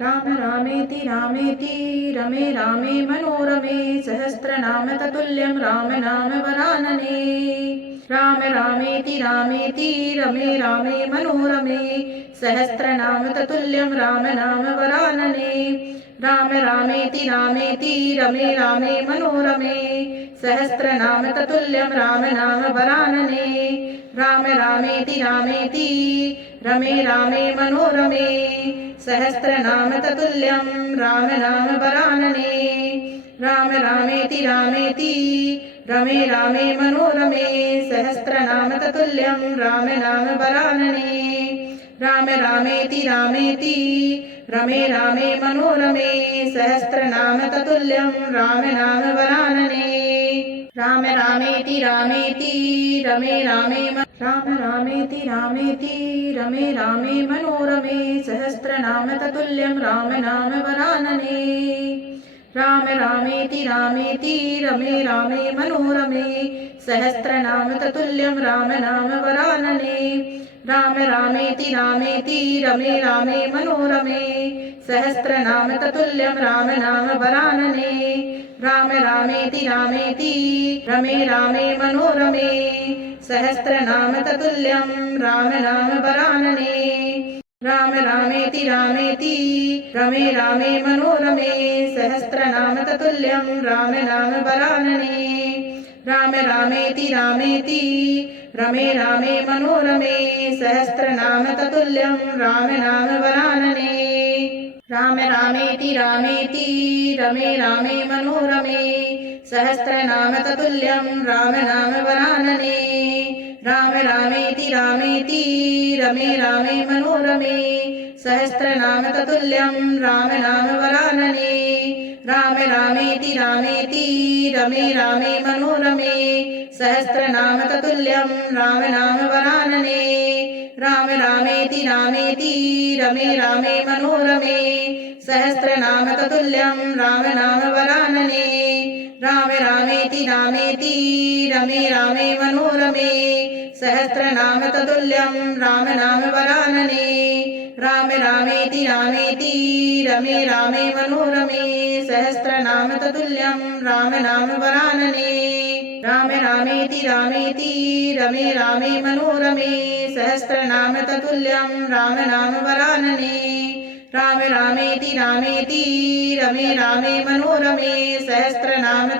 राम रामेति रमे रामे मनोरमे सहस्रनाम ततुल्यं राम नाम वरानने। राम रामेति रमे रामे मनोरमे सहस्रनाम ततुल्यं राम नाम वरानने। राम रामेति रमे रामे मनोरमे सहस्रनाम ततुल्यं राम नाम वरानने। राम रामेति रमे रामे मनोरमे सहस्रनाम ततुल्यं राम नाम वरानने। राम रामेति रमे रामे मनोरमे सहस्रनाम ततुल्यं राम नाम वरानने। राम रामेति रमे रामे मनोरमे सहस्रनाम ततुल्यं राम नाम वरानने। राम रामेति रमे रामे मनोरमे सहस्रनाम ततुल्यं राम नाम वरानने। राम रामेति रमे रामे मनोरमे सहस्रनाम ततुल्यं राम नाम वरानने। राम रामेति रमे रामे मनोरमे सहस्रनाम ततुल्यं राम नाम वरानने। राम रामेति रमे रामे मनोरमे सहस्रनाम ततुल्यं राम नाम वरानने। राम रामेति रमे रामे मनोरमे सहस्रनाम ततुल्यं राम नाम वरानने। राम रामेति रमे रामे मनोरमे सहस्रनाम ततुल्यं राम नाम वरानने। राम रामेति रमे रामे मनोरमे सहस्रनाम ततुल्यं राम नाम वरानने। राम रामेति रमे रामे मनोरमे सहस्रनाम ततुल्यं राम नाम वरानने। राम रामेति रमे रामे मनोरमे सहस्रनाम ततुल्यं राम नाम वरानने। राम रामेति रमे रामे मनोरमे सहस्रनाम ततुल्यं राम नाम वरानने। राम रामेति रमे रामे मनोरमे सहस्रनाम ततुल्यं राम नाम वरानने। राम रामेति रमे रामे मनोरमे सहस्रनाम ततुल्यं राम नाम वरानने। राम रामेति रमे रामे मनोरमे सहस्रनाम ततुल्यं राम नाम वरानने। राम रामेति रमे रामे मनोरमे सहस्रनाम ततुल्यं राम नाम वरानने। राम रामेति रमे रामे मनोरमे सहस्रनाम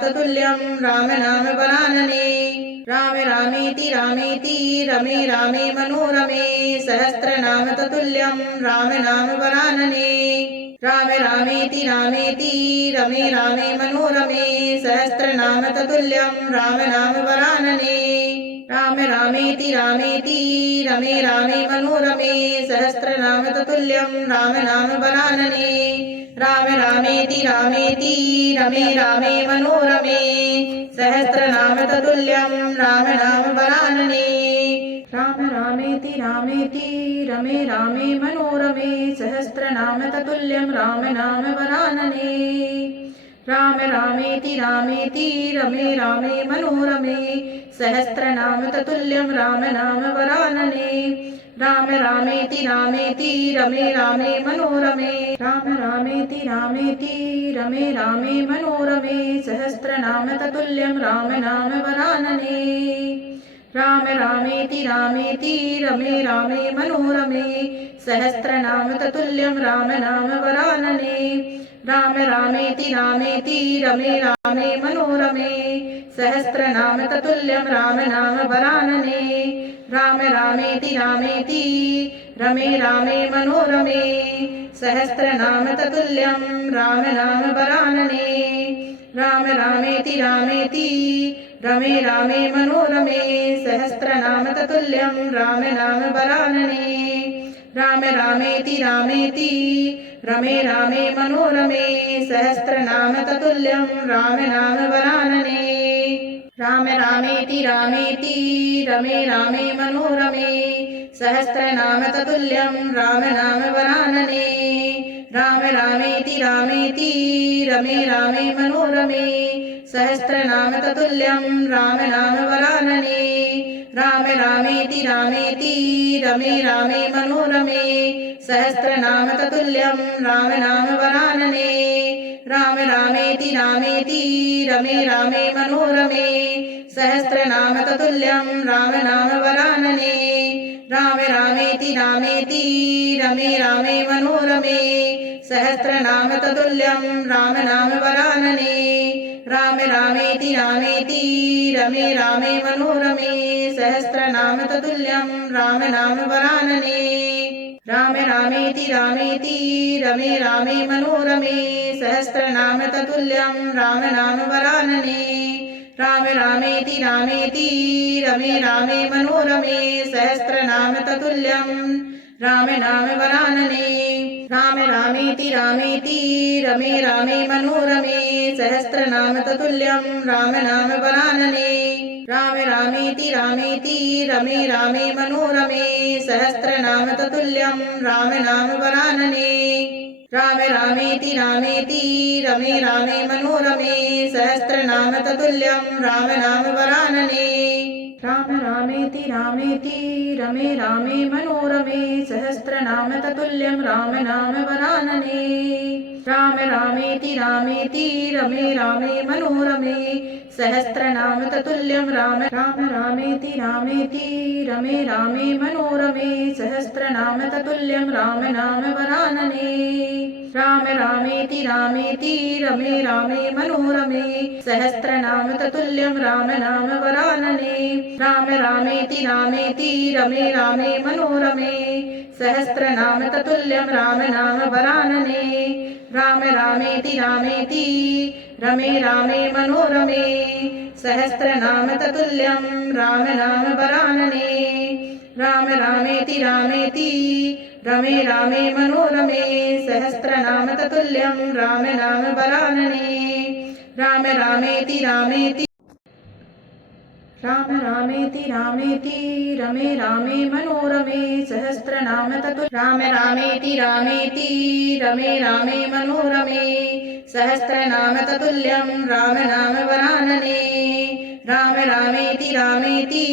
ततुल्यं राम नाम वरानने। राम रामेति रमे रामे मनोरमे सहस्रनाम ततुल्यं राम नाम वरानने। राम रामेति रमे रामे मनोरमे सहस्रनाम ततुल्यं राम नाम वरानने। राम रामेति रमे रामे मनोरमे सहस्रनाम ततुल्यं राम नाम वरानने। राम रामेति रमे रामे मनोरमे सहस्रनाम ततुल्यं राम नाम वरानने। राम रामेति रमे रामे मनोरमे सहस्रनाम ततुल्यं राम नाम वरानने। राम रामेति रमे रामे मनोरमे सहस्रनाम ततुल्यं राम नाम वरानने। राम रामेति रमे रामे मनोरमे रमे रामे मनोरमे सहस्रनाम ततुल्यं राम नाम वरानने। राम रामेति रमे रामे मनोरमे सहस्रनाम ततुल्यं राम नाम वरानने। राम रामेति रमे रामे मनोरमे सहस्रनाम ततुल्यं राम नाम वरानने। राम रामेति रमे रामे मनोरमे सहस्रनाम ततुल्यं राम नाम वरानने। राम रामेति रमे रामे मनोरमे सहस्रनाम ततुल्यं राम नाम वरानने। राम रामेति रमे रामे मनोरमे सहस्रनाम ततुल्यं राम नाम वरानने। राम रामेति रमे रामे मनोरमे सहस्रनाम ततुल्यं राम नाम वरानने। राम रामेति रमे रामे मनोरमे सहस्रनाम ततुल्यं राम नाम रामेति रामेति रमे रामे मनोरमे सहस्रनाम ततुल्यं राम नाम वरानने राम रामेति रामेति रमे रामे मनोरमे सहस्रनाम ततुल्यं राम नाम वरानने राम रामेति रामेति रमे रामे मनोरमे सहस्रनाम ततुल्यं राम नाम वरानने राम रामेति रामेति रमे रामे मनोरमे सहस्रनाम ततुल्यं राम नाम वरानने राम रामेति रामेति रमे रामे मनोरमे सहस्रनाम ततुल्यं राम नाम वरानने राम रामेति रामेति रमे रामे मनोरमे सहस्रनाम ततुल्यं राम नाम वरानने राम रामेति रामेति रमे रामे मनोरमे सहस्रनाम ततुल्यं राम नाम वरानने राम रामेति रामेति रमे रामे मनोरमे सहस्रनाम ततुल्यं राम नाम वरानने राम रामेति रामेति रमे रामे मनोरमे सहस्रनाम ततुल्यं राम नाम वरानने राम रामेति रामेति रमे रामे मनोरमे सहस्रनाम ततुल्यं राम नाम वरानने राम रामेति रामेति रमे रामे मनोरमे सहस्रनाम ततुल्यं राम रामेति रामेति रमे रामे मनोरमे सहस्रनाम ततुल्यं राम नाम वरानने राम रामेति रामेति रमे रामे मनोरमे सहस्रनाम ततुल्यं राम नाम वरानने राम रामेति रामेति रमे रामे मनोरमे सहस्रनाम ततुल्यं राम नाम वरानने राम रामेति रामेति रमे रामे मनोरमे सहस्रनाम ततुल्यं राम नाम वरानने राम रामेति रामेति रमे रामे मनोरमे सहस्रनाम ततुल्यं राम नाम वरानने राम रामेति रामेति राम रामेति रामेति रमे रामे मनोरमे सहस्रनाम ततुल्यं राम रामेति रामेति रमे रामे मनोरमे सहस्रनाम ततुल्यं राम नाम वरानने राम रामेति रामेति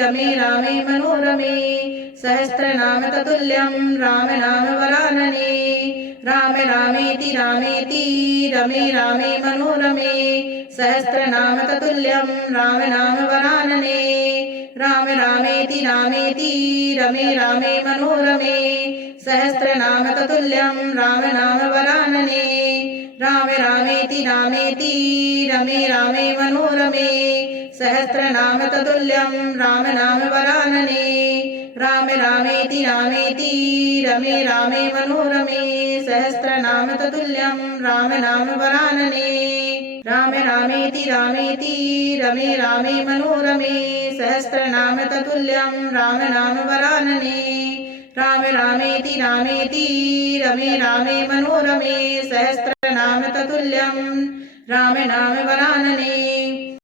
रमे रामे मनोरमे सहस्रनाम ततुल्यं राम नाम वरानने राम रामेति रामेति रमे रामे मनोरमे सहस्रनाम ततुल्यं राम नाम वरानने राम रामेति रामेति रमे रामे मनोरमे सहस्रनाम ततुल्यं राम नाम वरानने राम रामेति रामेति रमे रामे मनोरमे सहस्रनाम ततुल्यं राम नाम वरानने राम रामेति रामेति रमे रामे मनोरमे सहस्रनाम ततुल्यं राम नाम वरानने राम रामेति रामेति रमे रामे मनोरमे सहस्रनाम ततुल्यं राम नाम वरानने राम रामेति रामेति रमे रामे मनोरमे सहस्रनाम ततुल्यं राम नाम वरानने